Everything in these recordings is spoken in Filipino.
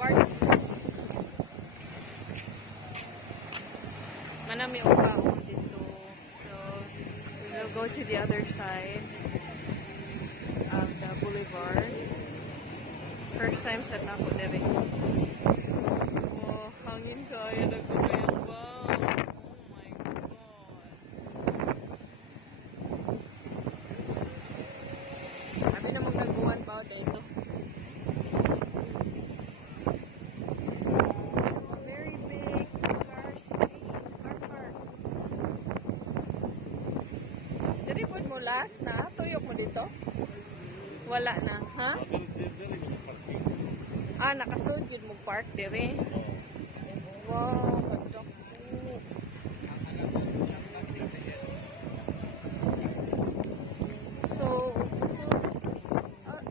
park. Manami upaon dito. So, we will go to the other side of the boulevard. First time sa na ako dere. Oh, hangin kaya nagkakayang ba? Oh my God. Sabi namang nagbuwan pa ako dito. Very big car space, car park. Diripod mo last na? Tuyok mo dito? Wala na, ha? Ah, nakasunod yun mo park dire. Wow, kadyak po. So,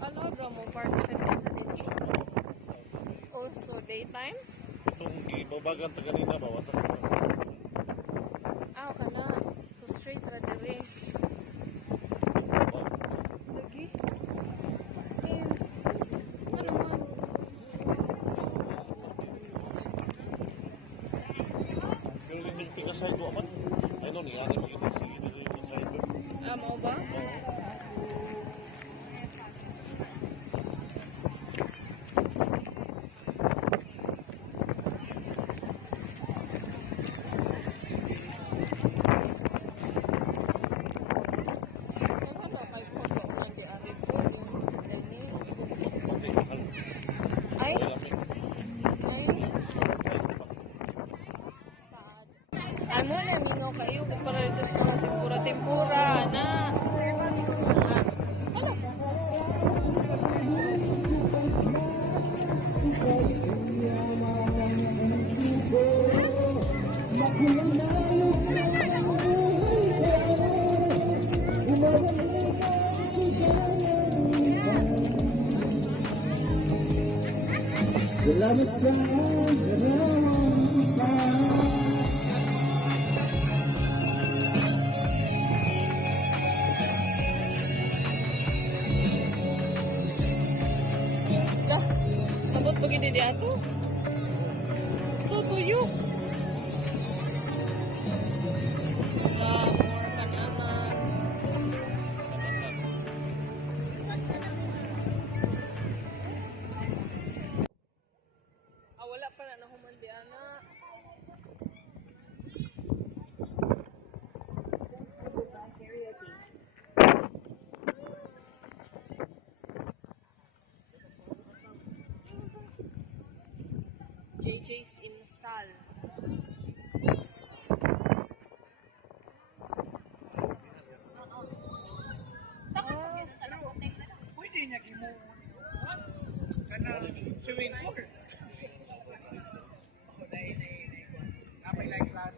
allowed ra mo park sa dito? Also, daytime? Itong ibabagan ta kanina ba? Wata. Ah, kana. So, straight ra dire. Lagi. Same. Ano man? Pero hindi ka side mo man. Ay no, niya na magiging sige dito yung side mo. Ah, mo ba? Oo. Ay, ano na mingaw kayo kung para dito sa mga tempura-tempura na. Ano? Salamat sa Sabot pag hindi di ato. Tutuyo. More ka naman. Ah, wala pa na humandi ana. JJ's in Sal. Pwede niya kimo kana swimming pool. Oh, dai kapay like that.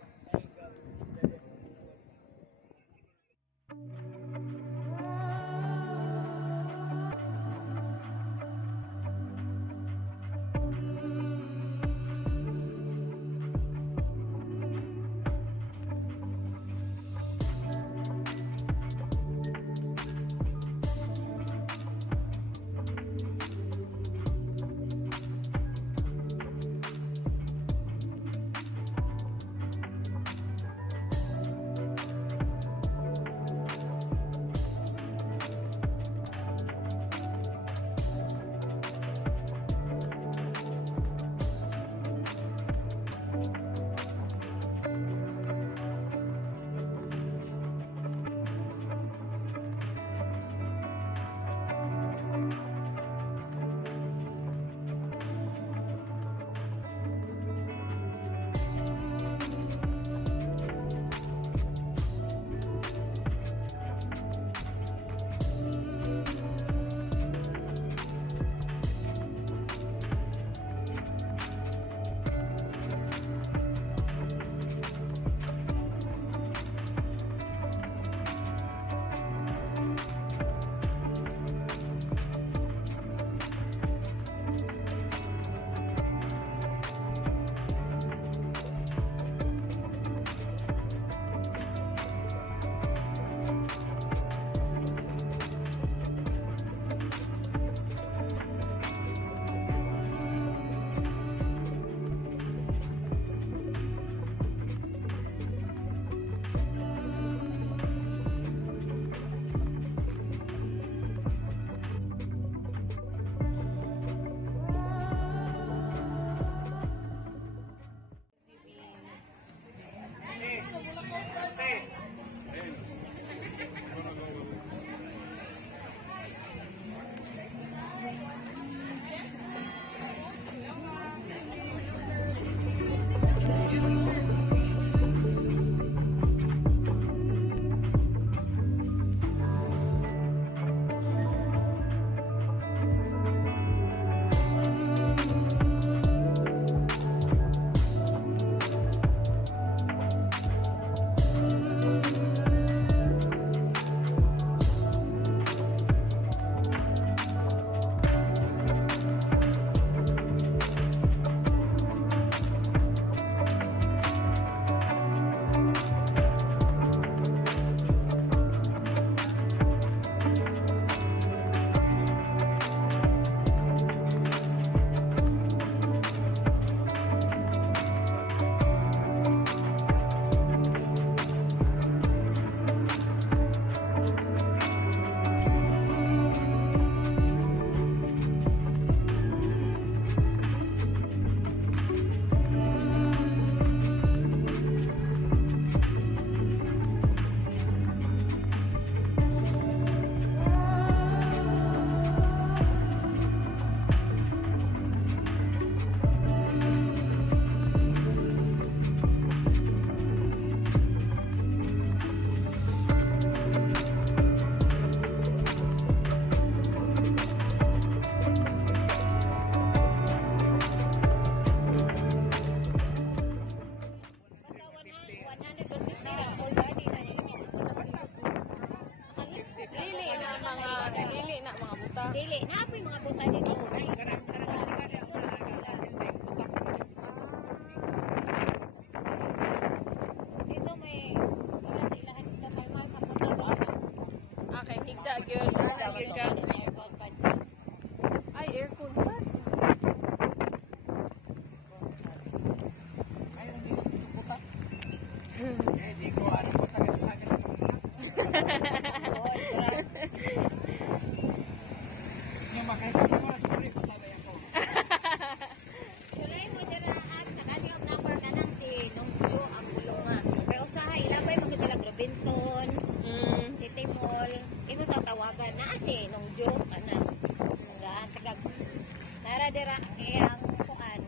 dira ang kuan.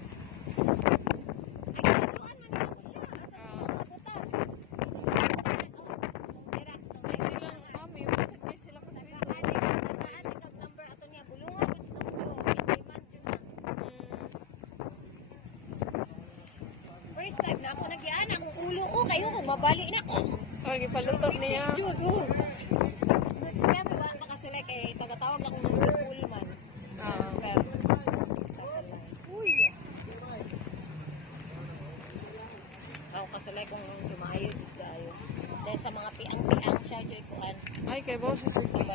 Ay kuan man ako siya. Kaputa. Dira May silang kami, basta kayo sila kasi nag-aadi kag number ato niya bulungan gud sa ulo. Hindi man yun na. First time na ako nagyaan ang ulo ko kayo kung mabali na ko. Ay, ipaluto niya. Jud. Good siya ba makasulay kay pagkatawag na kong full man. Pero ako kasulay kung lumayo dito kayo. Dahil sa mga piang-piang siya, joy kuan. Ay, kay boss, sige.